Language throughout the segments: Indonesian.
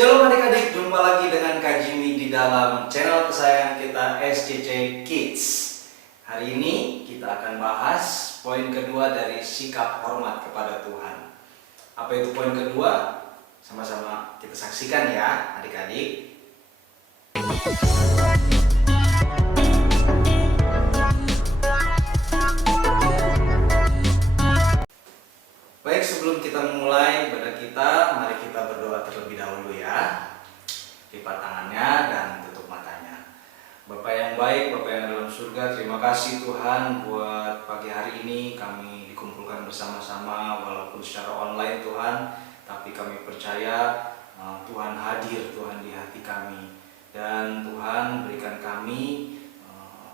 Shalom adik-adik, jumpa lagi dengan Kak Jimmy di dalam channel kesayangan kita SCC Kids. Hari ini kita akan bahas poin kedua dari sikap hormat kepada Tuhan. Apa itu poin kedua? Sama-sama kita saksikan ya adik-adik. Baik, sebelum kita memulai ibadah kita, mari kita berdoa terlebih dahulu ya. Lipat tangannya dan tutup matanya. Bapak yang baik, Bapak yang dalam surga, terima kasih Tuhan buat pagi hari ini kami dikumpulkan bersama-sama walaupun secara online Tuhan, tapi kami percaya Tuhan hadir, Tuhan di hati kami. Dan Tuhan berikan kami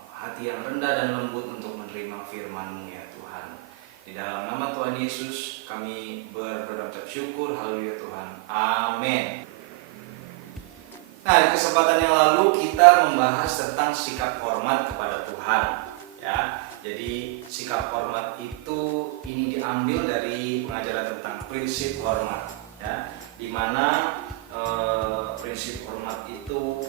hati yang rendah dan lembut untuk menerima firman-Mu ya Tuhan. Di dalam nama Tuhan Yesus kami berdoa dan syukur. Haleluya Tuhan. Amin. Nah, di kesempatan yang lalu kita membahas tentang sikap hormat kepada Tuhan ya. Jadi sikap hormat itu ini diambil dari pengajaran tentang prinsip hormat ya. Di mana prinsip hormat itu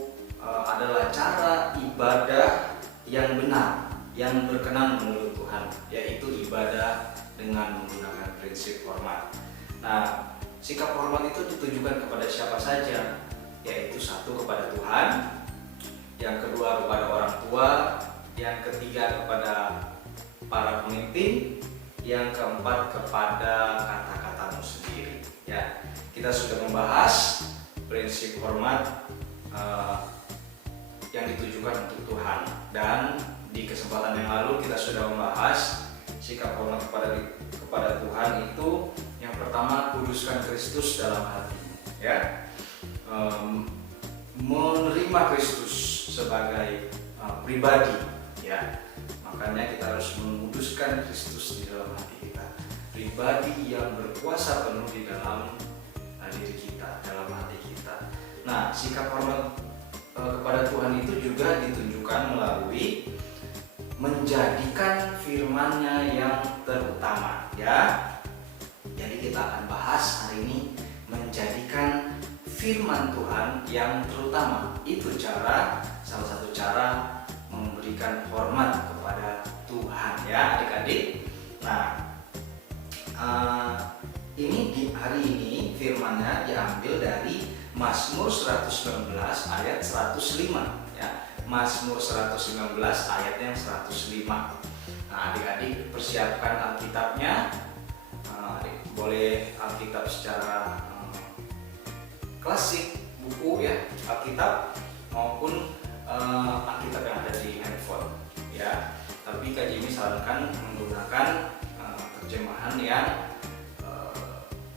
adalah cara ibadah yang benar, yang berkenan menurut Tuhan, yaitu ibadah dengan menggunakan prinsip hormat. Nah, sikap hormat itu ditujukan kepada siapa saja, yaitu satu kepada Tuhan, yang kedua kepada orang tua, yang ketiga kepada para pemimpin, yang keempat kepada kata-katamu sendiri. Ya, kita sudah membahas prinsip hormat yang ditujukan untuk Tuhan, dan di kesempatan yang lalu kita sudah membahas sikap hormat kepada Tuhan itu yang pertama, kuduskan Kristus dalam hatimu ya. Menerima Kristus sebagai pribadi ya. Makanya kita harus menguduskan Kristus di dalam hati kita, pribadi yang berkuasa penuh di dalam diri kita, dalam hati kita. Nah, sikap hormat kepada Tuhan itu juga ditunjukkan melalui menjadikan firman-Nya yang terutama ya. Jadi kita akan bahas hari ini menjadikan firman Tuhan yang terutama. Itu salah satu cara memberikan hormat kepada Tuhan ya adik-adik. Nah, ini di hari ini firman-Nya diambil dari Mazmur 119 ayat 105 ya. Mazmur 119 ayat yang 105. Nah, adik-adik persiapkan Alkitabnya. Boleh Alkitab secara klasik, buku ya, Alkitab, maupun Alkitab yang ada di handphone ya. Tapi Kak Jimmy sarankan menggunakan terjemahan yang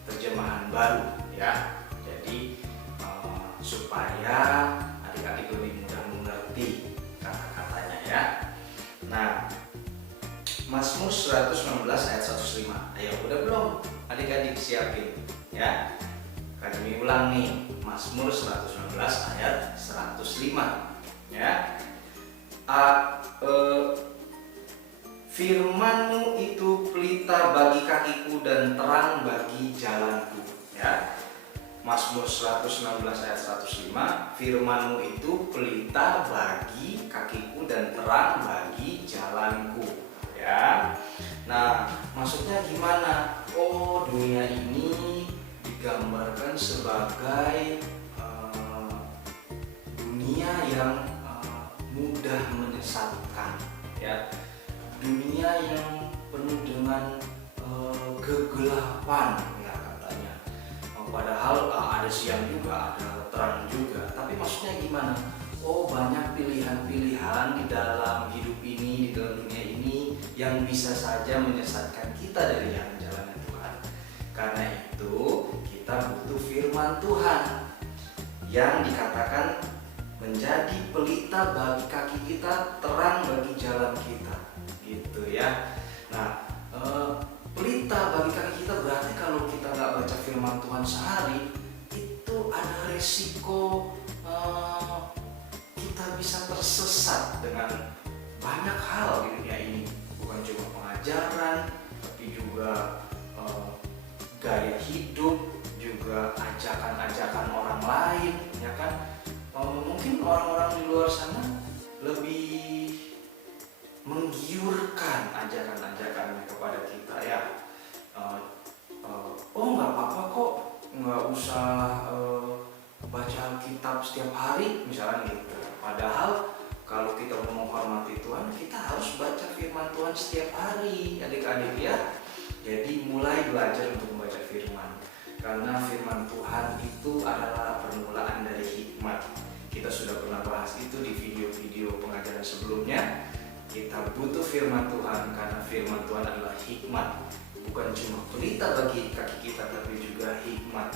terjemahan baru ya. Jadi supaya adik-adik lebih mudah mengerti kata-katanya ya. Nah, Mazmur 119 ayat 105. Ayo, udah belum? Adik-adik siapin ya. Kak Jimmy ulang nih, Mazmur 119 ayat 105 ya. Firman-Mu itu pelita bagi kakiku dan terang bagi jalanku ya. Mazmur 116 ayat 105, firman-Mu itu pelita bagi kakiku dan terang bagi jalanku ya. Nah, maksudnya gimana? Oh, dunia ini digambarkan sebagai dunia yang mudah menyesatkan ya. Dunia yang penuh dengan kegelapan ya katanya. Padahal ada siang juga, ada terang juga. Tapi maksudnya gimana? Oh, banyak pilihan-pilihan di dalam hidup ini, di dalam dunia ini yang bisa saja menyesatkan kita dari jalan Tuhan. Karena itu kita butuh firman Tuhan yang dikatakan menjadi pelita bagi kaki kita, terang bagi jalan kita, gitu ya. Nah, pelita bagi kaki kita berarti kalau kita nggak baca firman Tuhan sehari, itu ada resiko kita bisa tersesat dengan banyak hal di dunia ini. Bukan cuma pengajaran, tapi juga gaya hidup, juga ajakan-ajakan orang lain baca Alkitab setiap hari misalnya gitu. Padahal kalau kita mau menghormati Tuhan, kita harus baca firman Tuhan setiap hari, adik-adik ya. Jadi mulai belajar untuk membaca firman, karena firman Tuhan itu adalah permulaan dari hikmat. Kita sudah pernah bahas itu di video-video pengajaran sebelumnya. Kita butuh firman Tuhan karena firman Tuhan adalah hikmat, bukan cuma pelita bagi kaki kita, tapi juga hikmat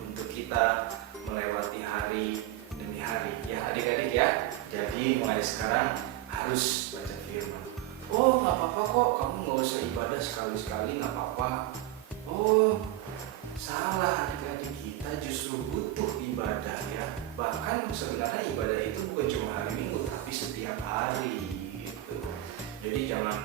untuk kita melewati hari demi hari ya adik-adik ya. Jadi mulai sekarang harus baca firman. Oh nggak apa-apa kok, kamu nggak usah ibadah sekali-sekali, nggak apa-apa. Oh salah adik-adik, kita justru butuh ibadah ya. Bahkan sebenarnya ibadah itu bukan cuma hari Minggu, tapi setiap hari gitu. Jadi jangan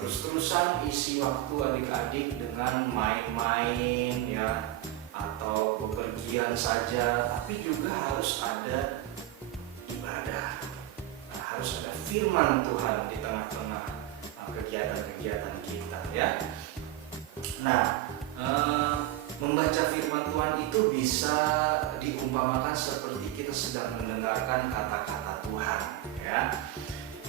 terus-terusan isi waktu adik-adik dengan main-main ya, atau bepergian saja, tapi juga harus ada ibadah. Harus ada firman Tuhan di tengah-tengah kegiatan-kegiatan kita ya. Nah, membaca firman Tuhan itu bisa diumpamakan seperti kita sedang mendengarkan kata-kata Tuhan ya.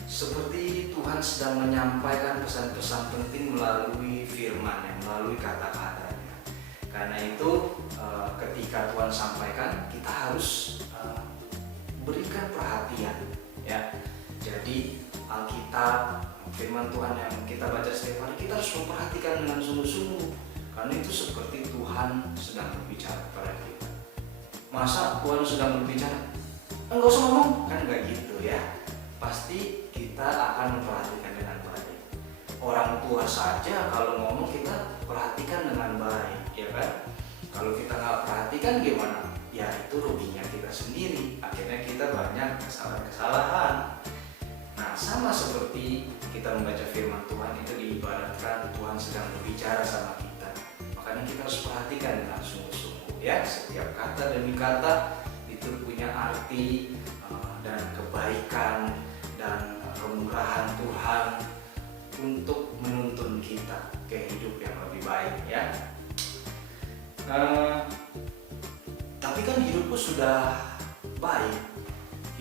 Seperti Tuhan sedang menyampaikan pesan-pesan penting melalui firman-Nya, melalui kata-katanya. Karena itu ketika Tuhan sampaikan, kita harus berikan perhatian ya. Jadi Alkitab, firman Tuhan yang kita baca setiap hari, kita harus memperhatikan dengan sungguh-sungguh, karena itu seperti Tuhan sedang berbicara kepada kita. Masa Tuhan sedang berbicara, enggak usah ngomong, kan enggak gitu ya. Pasti kita akan memperhatikan dengan baik. Orang tua saja kalau ngomong kita perhatikan dengan baik ya kan. Kalau kita nggak perhatikan gimana? Ya itu ruginya kita sendiri, akhirnya kita banyak kesalahan-kesalahan. Nah, sama seperti kita membaca firman Tuhan, itu diibaratkan Tuhan sedang berbicara sama kita. Makanya kita harus perhatikan dengan sungguh-sungguh ya. Setiap kata demi kata itu punya arti dan kebaikan dan kemurahan Tuhan untuk menuntun kita ke hidup yang lebih baik ya. Tapi kan hidupku sudah baik,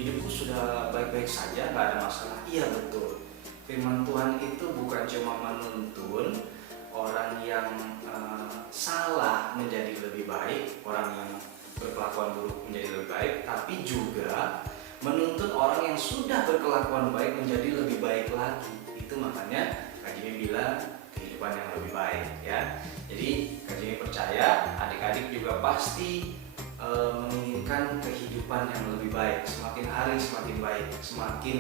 hidupku sudah baik-baik saja, nggak ada masalah. Iya betul, firman Tuhan itu bukan cuma menuntun orang yang salah menjadi lebih baik, orang yang berkelakuan buruk menjadi lebih baik, tapi juga menuntun orang yang sudah berkelakuan baik menjadi lebih baik lagi. Itu makanya Kak Jimmy bilang kehidupan yang lebih baik ya. Jadi Kak Jimmy percaya adik-adik juga pasti menginginkan kehidupan yang lebih baik, semakin hari semakin baik, semakin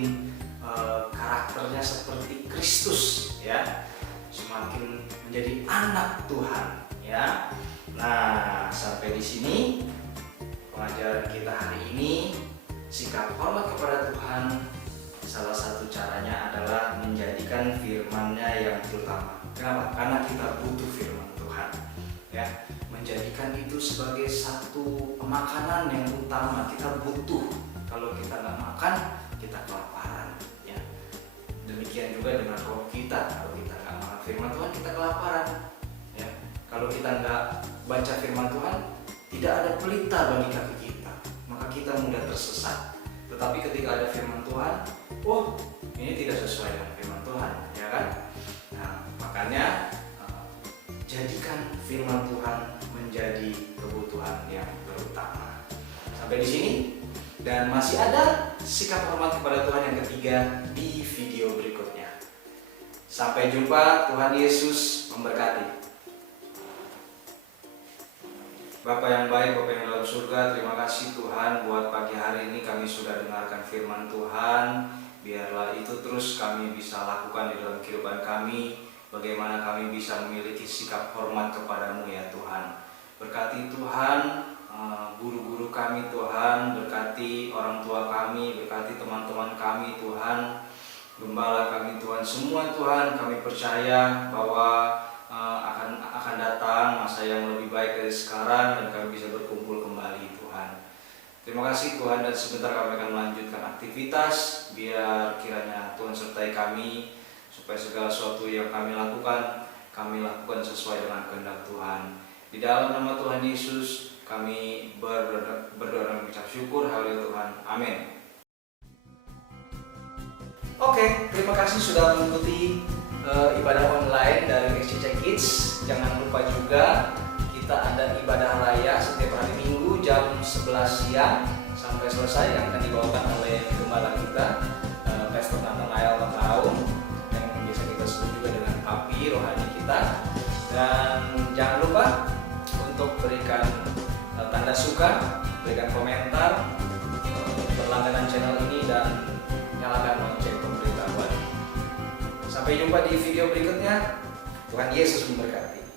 karakternya seperti Kristus ya, semakin menjadi anak Tuhan ya. Nah, sampai di sini pengajaran kita hari ini. Sikap hormat kepada Tuhan, salah satu caranya adalah menjadikan firman-Nya yang terutama. Kenapa? Karena kita butuh firman Tuhan ya. Menjadikan itu sebagai satu makanan yang utama. Kita butuh. Kalau kita nggak makan, kita kelaparan ya. Demikian juga dengan roh kita. Kalau kita nggak makan firman Tuhan, kita kelaparan ya. Kalau kita nggak baca firman Tuhan, tidak ada pelita bagi kaki kita, maka kita mudah tersesat. Tetapi ketika ada firman Tuhan, oh ini tidak sesuai dengan firman Tuhan ya kan. Nah, makanya jadikan firman Tuhan menjadi kebutuhan yang terutama. Sampai di sini, dan masih ada sikap hormat kepada Tuhan yang ketiga di video berikutnya. Sampai jumpa, Tuhan Yesus memberkati. Bapa yang baik, Bapa yang dalam surga, terima kasih Tuhan buat pagi hari ini kami sudah dengarkan firman Tuhan. Biarlah itu terus kami bisa lakukan di dalam kehidupan kami. Bagaimana kami bisa memiliki sikap hormat kepadamu ya Tuhan. Berkati Tuhan guru-guru kami Tuhan, berkati orang tua kami, berkati teman-teman kami Tuhan, gembala kami Tuhan, semua Tuhan. Kami percaya bahwa akan datang masa yang lebih baik dari sekarang dan kami bisa berkumpul kembali Tuhan. Terima kasih Tuhan, dan sebentar kami akan melanjutkan aktivitas. Biar kiranya Tuhan sertai kami, supaya segala sesuatu yang kami lakukan sesuai dengan kehendak Tuhan. Di dalam nama Tuhan Yesus kami berdoa dan mengucap syukur. Haleluya Tuhan. Amin. Oke, terima kasih sudah mengikuti ibadah online dari SCC Kids. Jangan lupa juga kita ada ibadah raya setiap hari Minggu jam 11 siang sampai selesai yang akan dibawakan oleh gembala kita, Pastor Nathanael Mataung, yang biasa kita sebut juga dengan Papi rohani kita. Dan jangan lupa untuk berikan tanda suka, berikan komentar, berlangganan channel ini, dan nyalakan lonceng pemberitahuan. Sampai jumpa di video berikutnya. Tuhan Yesus memberkati.